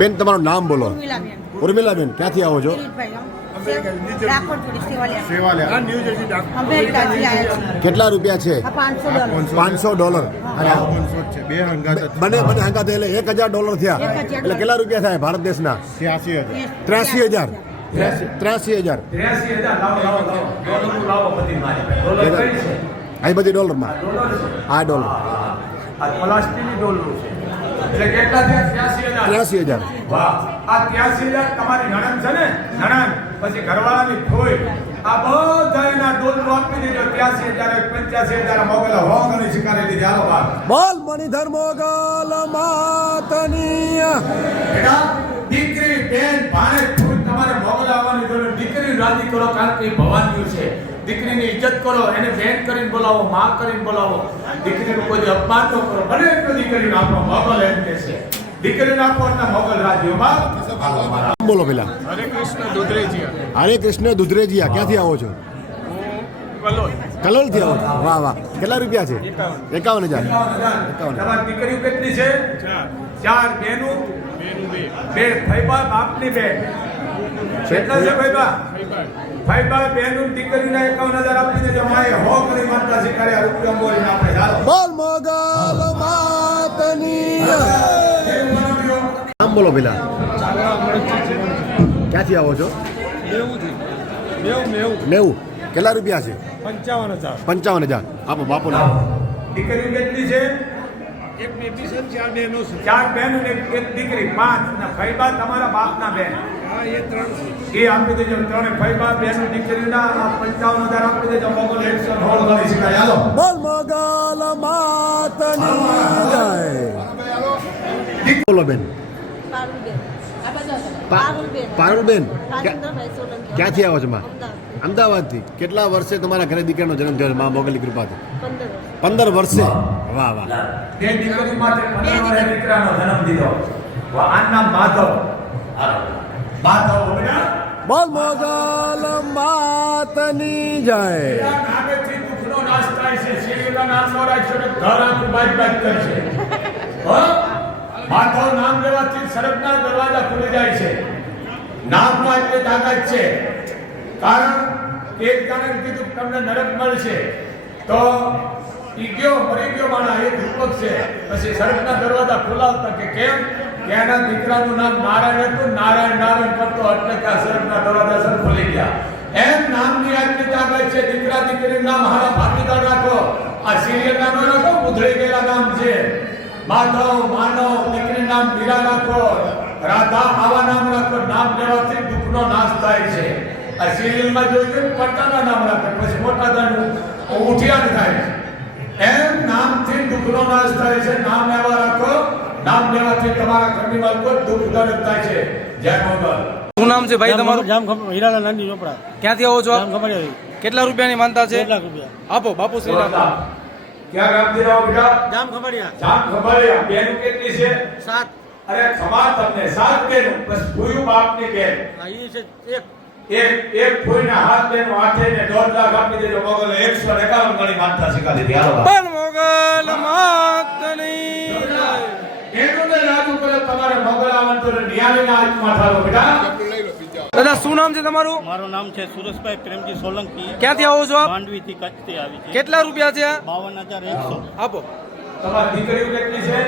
બેન તમારું નામ બોલો. ઉર્મિલાબેન. ઉર્મિલાબેન, ક્યાંથી આવો છો? કેટલા રૂપિયા છે? $500. અને બને હંગાત એટલે $1000 થયા. એટલે કેટલા રૂપિયા થાય ભારત દેશના? 83,000. 83,000. આ બધી ડોલરમાં? આ ડોલર 83,000. વાહ, આ 83,000 તમારી નણંદ છે ને, નણંદ પછી ઘરવાળાની ફોઈ, આ બધા એના ડોલરો આપી દીધો. 83,000 85,000 મોગલા હોંગની શિકારી દીધી. હાલો બાર બોલ મણિધર મોગલ માતની. બેટા, દીકરી બેન ભાણે ફોઈ તમારે મોગલા આવવાની જરૂર. દીકરી રાજી કરો, કારણ કે ભવાની છે. દીકરીની ઇજ્જત કરો, એને બેન કરીને બોલાવો, માં કરીને બોલાવો. દીકરીનું કોઈ અપમાન ન કરો. ભલે એટલું દીકરીને આપો, મોગલ એમ કે છે. દીકરીને આપો એટલે મોગલ રાજ્યોમાં. બોલો પેલા. હરે કૃષ્ણ દુધરેજીયા. હરે કૃષ્ણ દુધરેજીયા. ક્યાંથી આવો છો? કલોલથી આવો છો? વાહ વાહ. કેટલા રૂપિયા છે? 51,000. તમારી દીકરીઓ કેટલી છે? 4 બેનો. બે ફૈબા બાપની બેન. કેટલા છે ફૈબા? ફૈબા બેનો દીકરીને 51,000 આપી દેજો. માએ હો કરી માનતા શીખાડ્યા. રૂપિયા બોલીને આપણે ચાલો. બોલ મોગલ માતની. નામ બોલો પેલા. ક્યાંથી આવો છો? નેવું. કેટલા રૂપિયા છે? 55,000. આપો બાપુ નામ. દીકરીઓ કેટલી છે? 4 બેન અને એક દીકરી. 5 ના ફૈબા તમારા બાપના બેન. એ આપી દેજો. 3 ફૈબા બેન દીકરીના 55,000 આપી દેજો. મોગલ 116 ગણી શકાય. હાલો બોલ મોગલ માતની જય. બોલો બેન. પારુલબેન, ક્યાંથી આવો છો માં? અમદાવાદથી. કેટલા વર્ષે તમારા ઘરે દીકરાનો જન્મ થયો છે માં મોગલની કૃપાથી? 15 વર્ષે. વાહ વાહ. બે દીકરી માટે 15 વર્ષે દીકરાનો જન્મ દીધો. આ નામ માધવ. માધવ બેટા, બોલ મોગલ માતની જય. નામેથી દુઃખનો નાશ થાય છે. શિવના નામ નો રાખશો તો ઘર આખું બાજ બાજ કરશે. હો? માધવ નામ લેવાથી સડકના દરવાજા ખુલી જાય છે. નામમાં એટલી તાકાત છે. કારણ કે એક જણે કીધું કે તમને નરક મળશે, તો ઈ ગયો, મરી ગયો માણસ. એક રૂપક છે. પછી સડકના દરવાજા ખોલાવતા કે કેમ? કે એના દીકરાનું નામ નારાયણ હતું. નારાયણ નારાયણ કરતો એટલે કે આ સડકના દરવાજા સર ખુલી ગયા. એમ નામની આટલી તાકાત છે. દીકરા દીકરીનું નામ હારા ભાગીદાર રાખો. આ સિરિયલ નામ રાખો, ઉધળી ગયેલા નામ છે. માધવ, માનવ, દીકરી નામ મીરા રાખો. રાધા આવા નામ રાખો. નામ લેવાથી દુઃખનો નાશ થાય છે. આ સિરિયલમાં જોયું પટ્ટાના નામ રાખે, પછી મોટા ધન ઉઠિયાન થાય છે. એમ નામથી દુઃખનો નાશ થાય છે. નામ એવા રાખો. નામ લેવાથી તમારા ઘરની માં કોઈ દુઃખ દર્દ થાય છે. જય મોગલ. શું નામ છે ભાઈ તમારું? હીરાલાલ નાની ચોપડા. ક્યાંથી આવો છો? જામખંભાળિયા. કેટલા રૂપિયાની માનતા છે? 1 લાખ રૂપિયા. આપો બાપુ શ્રી રામ. ક્યાં ગામથી રહો બેટા? જામખંભાળિયા. જામખંભાળિયા. બેનું કેટલી છે? 7. અરે ખમા તમને 7 બેનું. બસ ભૂયું બાપની બેન. એ છે એક ફૂઈના હાથ બેનો 8 ને 1.5 લાખ આપી દેજો. મોગલ 151 ગણી માનતા શીખાડી દીધી. હાલો બોલ મોગલ માતની જય. બેનોને રાજુ કરે. તમારે મોગલ આવવાનું તો નિયાલીના હાથમાં થાલો બેટા. દાદા શું નામ છે તમારું? મારું નામ છે સુરેશભાઈ પ્રેમજી સોલંકી. ક્યાંથી આવો છો આપ? માંડવીથી કચ્છથી આવી છે. કેટલા રૂપિયા છે? 52,100. આપો. તમારી દીકરીઓ કેટલી છે?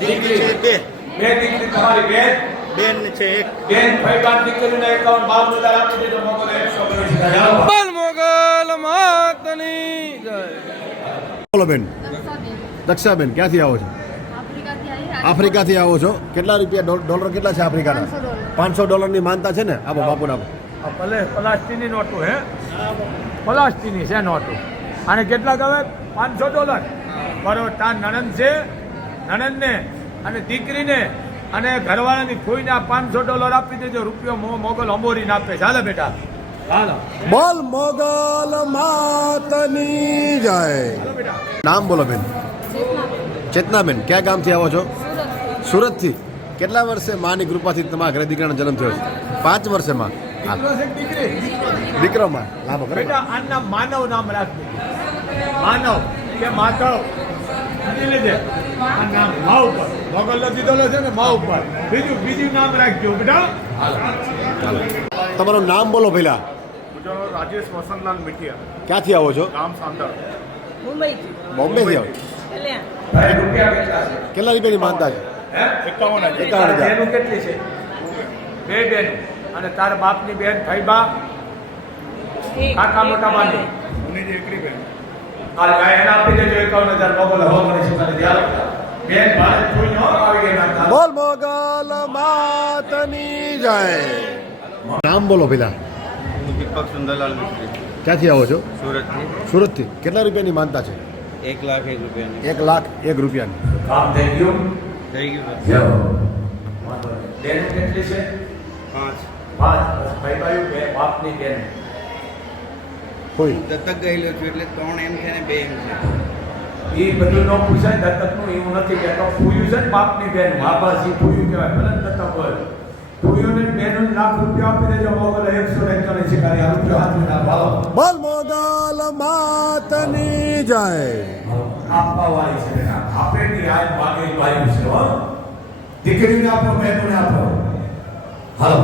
દીકરી છે 2. બે દીકરી. તમારી બેન? બેન છે 1. બેન ભાઈ દીકરીને 52,000 આપી દેજો. મોગલ 100 ગણી શકાય. હાલો બોલ મોગલ માતની જય. બોલો બેન. દક્ષાબેન, ક્યાંથી આવો છો? આફ્રિકાથી આવો છો. કેટલા રૂપિયા ડોલર કેટલા છે આફ્રિકાના? $500 ની માનતા છે ને? આપો બાપુ નામ. ભલે પ્લાસ્ટિકની નોટો હે, પ્લાસ્ટિકની છે નોટો. અને કેટલા કહેવાય? $500. બરોબર. તાર નણંદ છે, નણંદને અને દીકરીને અને ઘરવાળાની ફોઈને $500 આપી દેજો. રૂપિયો મોગલ અંબોરીને આપે. ચાલે બેટા. હાલો બોલ મોગલ માતની જય. નામ બોલો બેન. ચેતનાબેન, ક્યાં ગામથી આવો છો? સુરતથી. કેટલા વર્ષે માની કૃપાથી તમારા ઘરે દીકરાનો જન્મ થયો છે? 5 વર્ષેમાં. દીકરોમાં લાભો કરો. બેટા આના માનવ નામ રાખજો. માનવ કે માધવ. સમજી લેજે આ નામ મા ઉપર મોગલ દીધેલો છે ને મા ઉપર બીજું નામ રાખજો બેટા તમારું નામ બોલો પહેલા. રાજેશ વસંતલાલ મીઠિયા, ક્યાંથી આવો છો? ગામ સાંતળ. મુંબઈથી બોમ્બેથી આવો. કલ્યાણ ભાઈ રૂપિયા કેટલા છે કેટલા રૂપિયાની માનતા છે? હે 51,000. 51,000. બેનું કેટલી છે? બે બેન અને તારા બાપની બેન ભાઈબા કાકા મોટા બાની ઉની જે એકડી બેન. હાલ આ એને આપી દેજો 51,000 મોગલ હો મને છે તને ધ્યાન રાખજો. બેન ભારત કોઈ ન આવી ગયા ના બોલ મોગલ માતની જય. નામ બોલો પહેલા. દીપક સુંદરલાલ મિસ્ત્રી, ક્યાંથી આવો છો? સુરતથી. સુરતથી. કેટલા રૂપિયાની માનતા છે? 1,01,000 રૂપિયાની 1,01,000 રૂપિયાની. કામ થઈ ગયું થઈ ગયું બસ. જાઓ બેન કેટલી છે? 5. 5 ભાઈ ભાઈ બે બાપની બેન કોઈ દત્તક ગયેલો છું એટલે 3 એમ છે ને 2 એમ છે. એ બધું ન પૂછાય દત્તકનું એવું નથી કહેતો ફૂયું છે ને બાપની બેન બાપાજી ફૂયું કહેવાય ભલે ને દત્તક હોય ફૂયુંને બેનને લાખ રૂપિયા આપી દેજો મોગલ 141 શિકારી આ રૂપિયા હાથમાં ના પાડો બોલ મોગલ માતની જય. આપવા વાળી છે બેટા આપણે ની આજ માગે વાળી છે હો દીકરીને આપો બહેનોને આપો હાલો